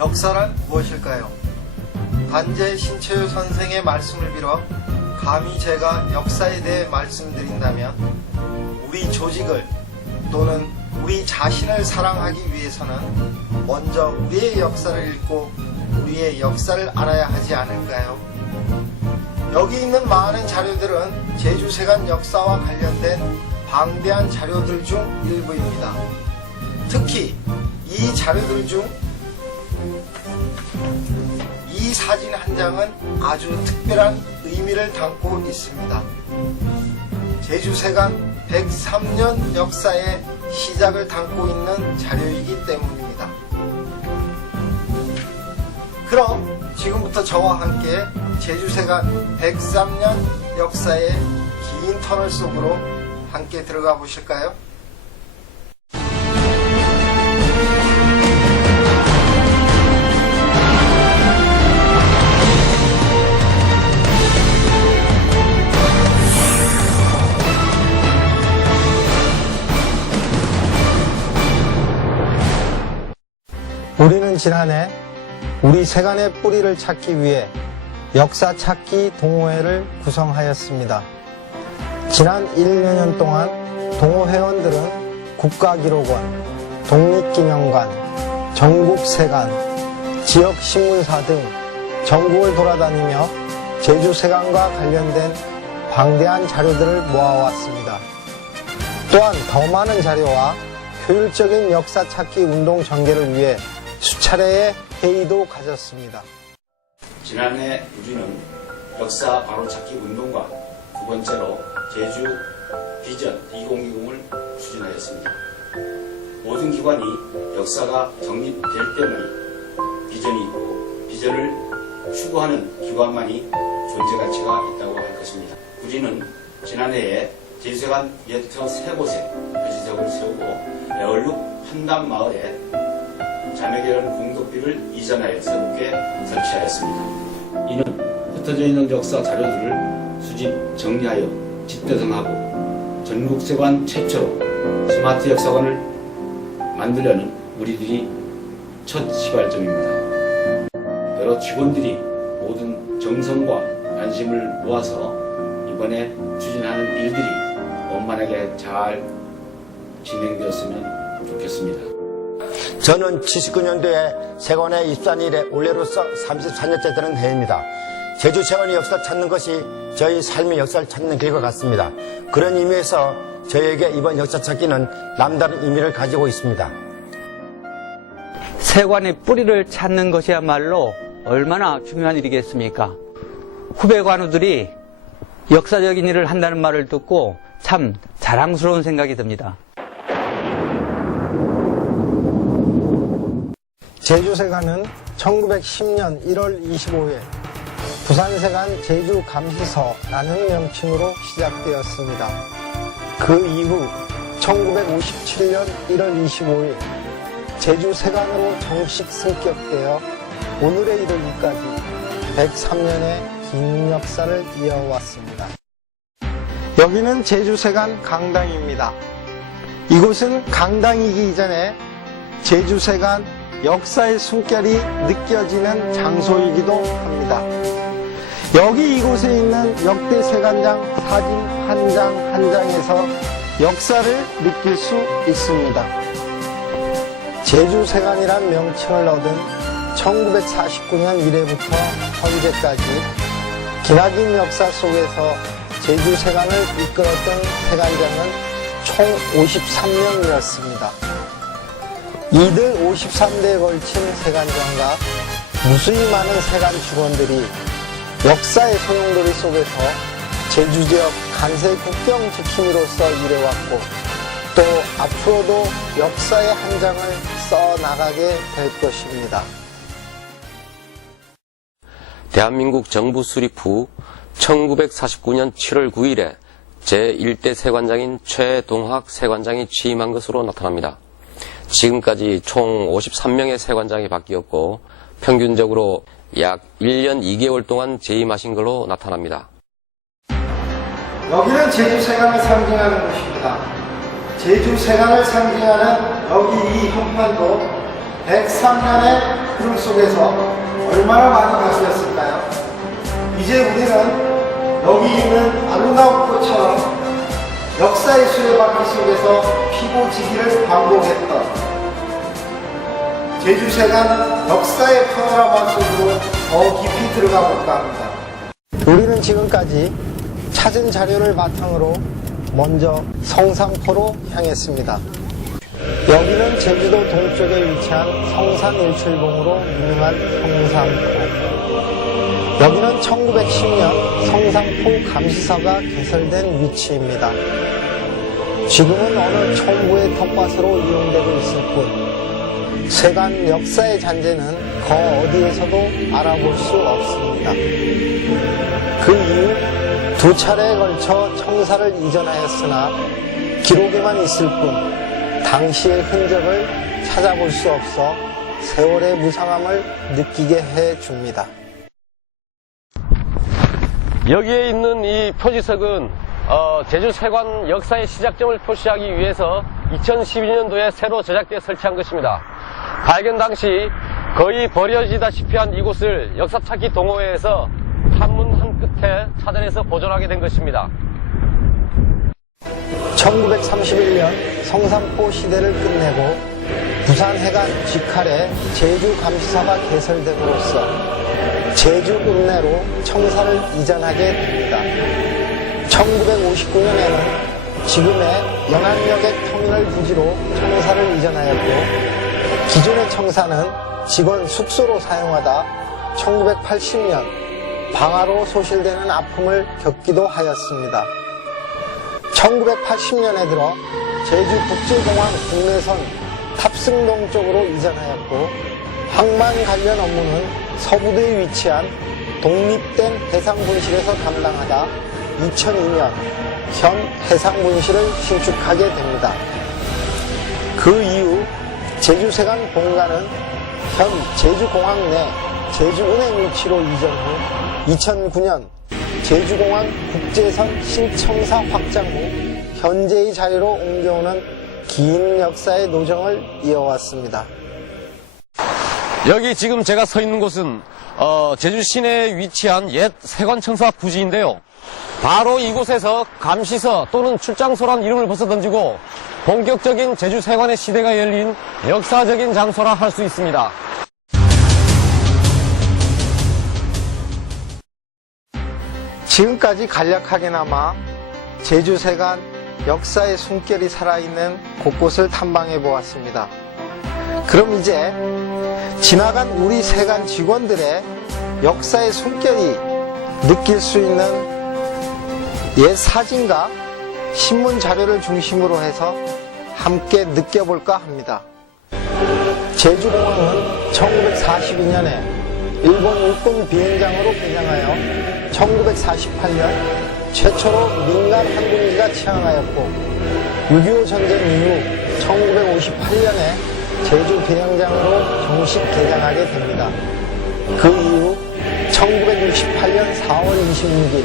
역사란 무엇일까요? 단재 신채유 선생의 말씀을 빌어 감히 제가 역사에 대해 말씀드린다면 우리 조직을 또는 우리 자신을 사랑하기 위해서는 먼저 우리의 역사를 읽고 우리의 역사를 알아야 하지 않을까요? 여기 있는 많은 자료들은 제주세관 역사와 관련된 방대한 자료들 중 일부입니다. 특히 이 자료들 중 이 사진 한 장은 아주 특별한 의미를 담고 있습니다. 제주세관 103년 역사의 시작을 담고 있는 자료이기 때문입니다. 그럼 지금부터 저와 함께 제주세관 103년 역사의 긴 터널 속으로 함께 들어가 보실까요? 우리는 지난해 우리 세관의 뿌리를 찾기 위해 역사 찾기 동호회를 구성하였습니다. 지난 1년 동안 동호회원들은 국가기록원, 독립기념관, 전국세관, 지역신문사 등 전국을 돌아다니며 제주세관과 관련된 방대한 자료들을 모아왔습니다. 또한 더 많은 자료와 효율적인 역사 찾기 운동 전개를 위해 수차례의 회의도 가졌습니다. 지난해 우리는 역사 바로찾기 운동과 두 번째로 제주 비전 2020을 추진하였습니다. 모든 기관이 역사가 정립될 때만이 비전이 있고 비전을 추구하는 기관만이 존재 가치가 있다고 할 것입니다. 우리는 지난해에 제주세관 83곳에 표지석을 세우고 애월읍 한담마을에 자매결혼 공덕비를 이전하여 새롭게 설치하였습니다. 이는 흩어져 있는 역사 자료들을 수집, 정리하여 집대성하고 전국세관 최초로 스마트 역사관을 만들려는 우리들이 첫 시발점입니다. 여러 직원들이 모든 정성과 관심을 모아서 이번에 추진하는 일들이 원만하게 잘 진행되었으면 좋겠습니다. 저는 79년도에 세관에 입사한 이래 올해로서 34년째 되는 해입니다. 제주세관의 역사 찾는 것이 저희 삶의 역사를 찾는 길과 같습니다. 그런 의미에서 저희에게 이번 역사 찾기는 남다른 의미를 가지고 있습니다. 세관의 뿌리를 찾는 것이야말로 얼마나 중요한 일이겠습니까? 후배 관우들이 역사적인 일을 한다는 말을 듣고 참 자랑스러운 생각이 듭니다. 제주세관은 1910년 1월 25일 부산세관 제주감시서라는 명칭으로 시작되었습니다. 그 이후 1957년 1월 25일 제주세관으로 정식 승격되어 오늘에 이르기까지 103년의 긴 역사를 이어왔습니다. 여기는 제주세관 강당입니다. 이곳은 강당이기 이전에 제주세관 역사의 숨결이 느껴지는 장소이기도 합니다. 여기 이곳에 있는 역대 세관장 사진 한 장 한 장에서 역사를 느낄 수 있습니다. 제주세관이란 명칭을 얻은 1949년 이래부터 현재까지 기나긴 역사 속에서 제주세관을 이끌었던 세관장은 총 53명이었습니다. 이들 53대에 걸친 세관장과 무수히 많은 세관 직원들이 역사의 소용돌이 속에서 제주 지역 간세 국경 지킴이로서 일해왔고 또 앞으로도 역사의 한 장을 써나가게 될 것입니다. 대한민국 정부 수립 후 1949년 7월 9일에 제1대 세관장인 최동학 세관장이 취임한 것으로 나타납니다. 지금까지 총 53명의 세관장이 바뀌었고 평균적으로 약 1년 2개월 동안 재임하신 걸로 나타납니다. 여기는 제주세관을 상징하는 곳입니다. 제주세관을 상징하는 여기 이 현판도 103년의 흐름 속에서 얼마나 많이 바뀌었을까요? 이제 우리는 여기 있는 아름다운 꽃처럼 역사의 수레바퀴 속에서 피고지기를 반복했던 제주세관 역사의 파노라마 속으로 더 깊이 들어가 볼까 합니다. 우리는 지금까지 찾은 자료를 바탕으로 먼저 성산포로 향했습니다. 여기는 제주도 동쪽에 위치한 성산 일출봉으로 유명한 성산포. 여기는 1910년 성산포 감시서가 개설된 위치입니다. 지금은 어느 촌부의 텃밭으로 이용되고 있을 뿐 세관 역사의 잔재는 그 어디에서도 알아볼 수 없습니다. 그 이후 두 차례에 걸쳐 청사를 이전하였으나 기록에만 있을 뿐 당시의 흔적을 찾아볼 수 없어 세월의 무상함을 느끼게 해줍니다. 여기에 있는 이 표지석은 제주세관 역사의 시작점을 표시하기 위해서 2012년도에 새로 제작되어 설치한 것입니다. 발견 당시 거의 버려지다시피 한 이곳을 역사찾기 동호회에서 판문 한 끝에 찾아내서 보존하게 된 것입니다. 1931년 성산포 시대를 끝내고 부산해관 직할에 제주감시사가 개설됨으로써 제주 읍내로 청사를 이전하게 됩니다. 1959년에는 지금의 연안여객 터미널 부지로 청사를 이전하였고 기존의 청사는 직원 숙소로 사용하다 1980년 방화로 소실되는 아픔을 겪기도 하였습니다. 1980년에 들어 제주국제공항 국내선 탑승동 쪽으로 이전하였고 항만 관련 업무는 서부도에 위치한 독립된 해상분실에서 담당하다 2002년 현 해상분실을 신축하게 됩니다. 그 이후 제주세관 본관은 현 제주공항 내 제주은행 위치로 이전 후 2009년 제주공항 국제선 신청사 확장 후 현재의 자리로 옮겨오는 긴 역사의 노정을 이어왔습니다. 여기 지금 제가 서 있는 곳은 제주 시내에 위치한 옛 세관청사 부지인데요. 바로 이곳에서 감시서 또는 출장소란 이름을 벗어던지고 본격적인 제주세관의 시대가 열린 역사적인 장소라 할 수 있습니다. 지금까지 간략하게나마 제주세관 역사의 숨결이 살아있는 곳곳을 탐방해 보았습니다. 그럼 이제 지나간 우리 세관 직원들의 역사의 숨결이 느낄 수 있는 옛 사진과 신문 자료를 중심으로 해서 함께 느껴볼까 합니다. 제주공항은 1942년에 일본 육군 비행장으로 개장하여 1948년 최초로 민간 항공기가 취항하였고 6.25 전쟁 이후 1958년에 제주 비행장으로 정식 개장하게 됩니다. 그 이후 1968년 4월 26일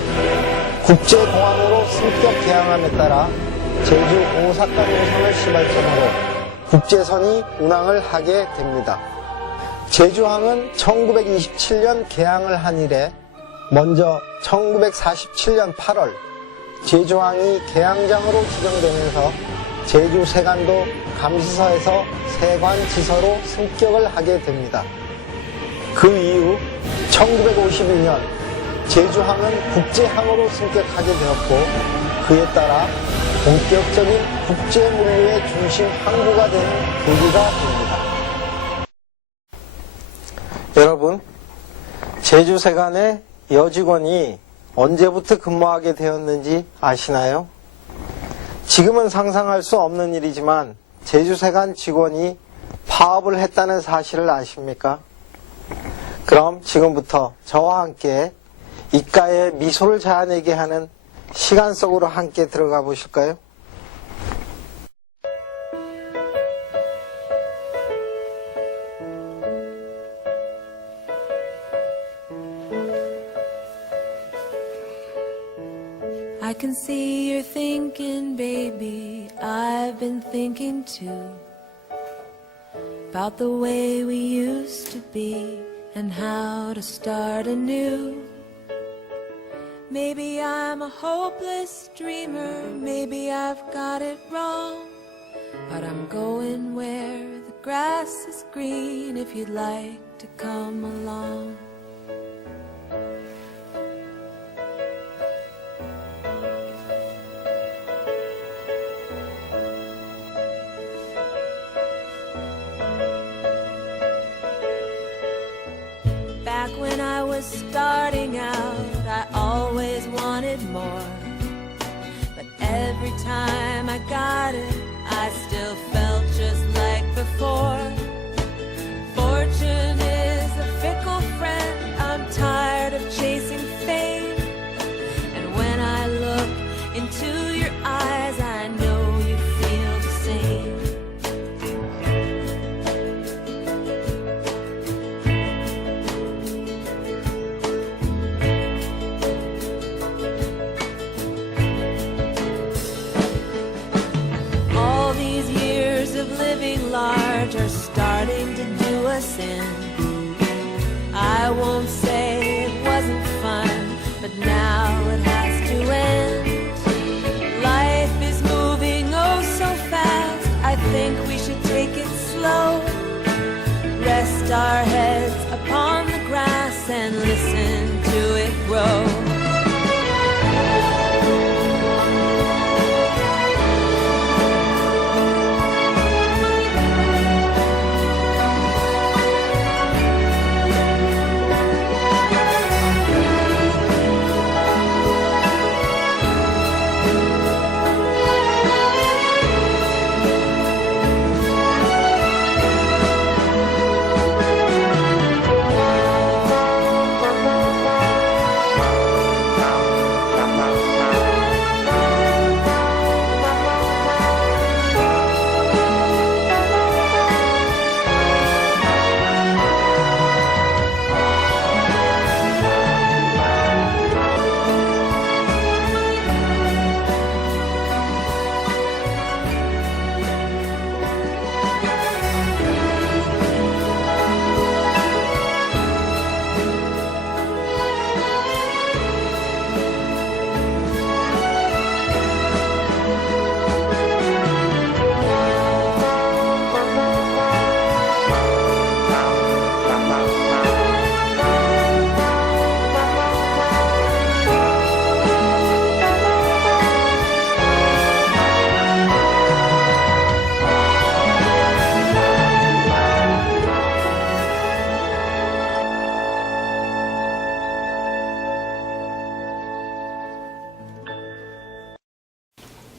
국제공항으로 승격 개항함에 따라 제주 오사카 노선을 시발점으로 국제선이 운항을 하게 됩니다. 제주항은 1927년 개항을 한 이래 먼저 1947년 8월 제주항이 개항장으로 지정되면서 제주세관도 감시서에서 세관지서로 승격을 하게 됩니다. 그 이후 1951년 제주항은 국제항으로 승격하게 되었고 그에 따라 본격적인 국제물류의 중심 항구가 되는 계기가 됩니다. 여러분, 제주세관의 여직원이 언제부터 근무하게 되었는지 아시나요? 지금은 상상할 수 없는 일이지만 제주세관 직원이 파업을 했다는 사실을 아십니까? 그럼 지금부터 저와 함께 입가에 미소를 자아내게 하는 시간 속으로 함께 들어가 보실까요? I can see you're thinking, baby, I've been thinking too. about the way we used to be and how to start anew. Maybe I'm a hopeless dreamer, maybe I've got it wrong, but I'm going where the grass is green if you'd like to come along. Back when I was starting out, I always wanted more. But every time I got it, I still felt just like before. Fortune is a fickle friend, I'm tired of chasing fame. And when I look into your eyes, I know you feel the same. Living large are starting to do us in. I won't say it wasn't fun, but now it has to end. Life is moving oh so fast, I think we should take it slow. Rest our heads upon the grass and listen to it grow.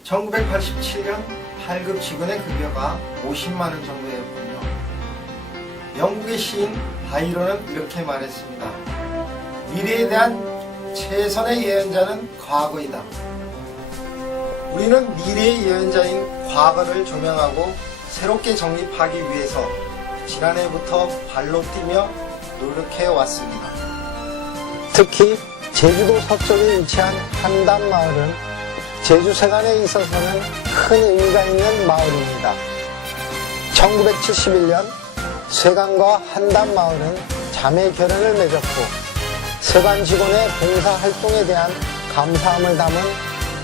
(1987년) 8급 직원의 급여가 50만 원 정도였군요. 영국의 시인 바이런은 이렇게 말했습니다. 미래에 대한 최선의 예언자는 과거이다. 우리는 미래의 예언자인 과거를 조명하고 새롭게 정립하기 위해서 지난해부터 발로 뛰며 노력해 왔습니다. 특히 제주도 서쪽에 위치한 한담마을은 제주 세관에 있어서는 큰 의미가 있는 마을입니다. 1971년 세관과 한담마을은 자매 결연을 맺었고 세관 직원의 봉사활동에 대한 감사함을 담은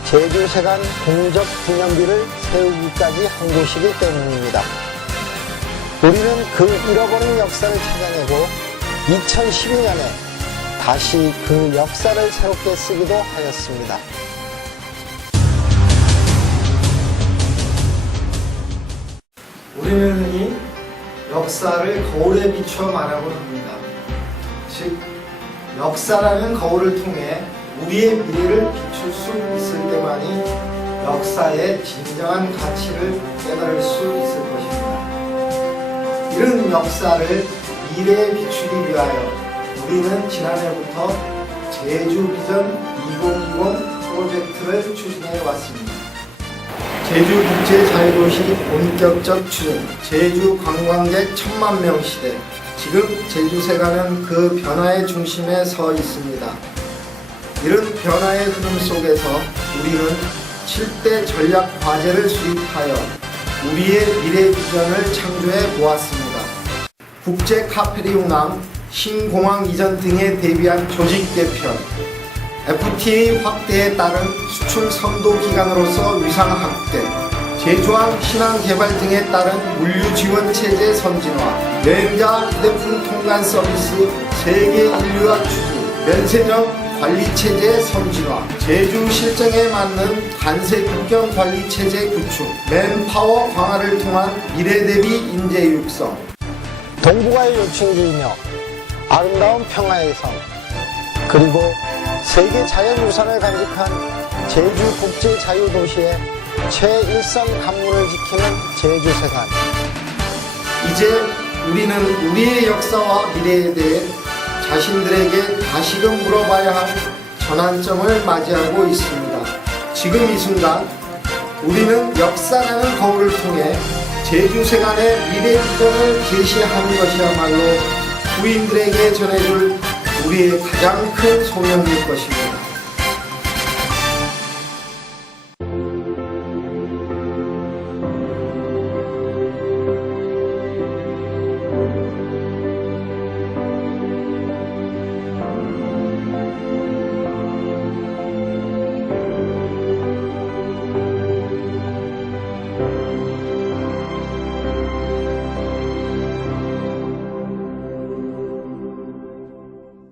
제주 세관 공적 기념비를 세우기까지 한 곳이기 때문입니다. 우리는 그 잃어버린 역사를 찾아내고 2012년에 다시 그 역사를 새롭게 쓰기도 하였습니다. 우리는 흔히 역사를 거울에 비추어 말하곤 합니다. 즉, 역사라는 거울을 통해 우리의 미래를 비출 수 있을 때만이 역사의 진정한 가치를 깨달을 수 있을 것입니다. 이런 역사를 미래에 비추기 위하여 우리는 지난해부터 제주 비전 2020 프로젝트를 추진해 왔습니다. 제주 국제자유도시 본격적 추진, 제주 관광객 1000만 명 시대. 지금 제주세관은 그 변화의 중심에 서 있습니다. 이런 변화의 흐름 속에서 우리는 7대 전략 과제를 수립하여 우리의 미래 비전을 창조해 보았습니다. 국제 카페리 운항, 신공항 이전 등에 대비한 조직 개편, FTA 확대에 따른 수출 선도 기관으로서 위상 확대, 제조항 신항 개발 등에 따른 물류 지원 체제 선진화, 여행자 휴대폰 통관 서비스 세계 인류화 추진, 면세점 관리 체제 선진화, 제주 실정에 맞는 관세 국경 관리 체제 구축, 맨파워 강화를 통한 미래 대비 인재 육성, 동북아의 요충지이며 아름다운 평화의 섬, 그리고 세계 자연유산을 간직한 제주 국제자유도시의 최일선 간문을 지키는 제주세관. 이제 우리는 우리의 역사와 미래에 대해 자신들에게 다시금 물어봐야 할 전환점을 맞이하고 있습니다. 지금 이 순간 우리는 역사라는 거울을 통해 제주세관의 미래 비전을 제시하는 것이야말로 부인들에게 전해줄 우리의 가장 큰 소명일 것입니다.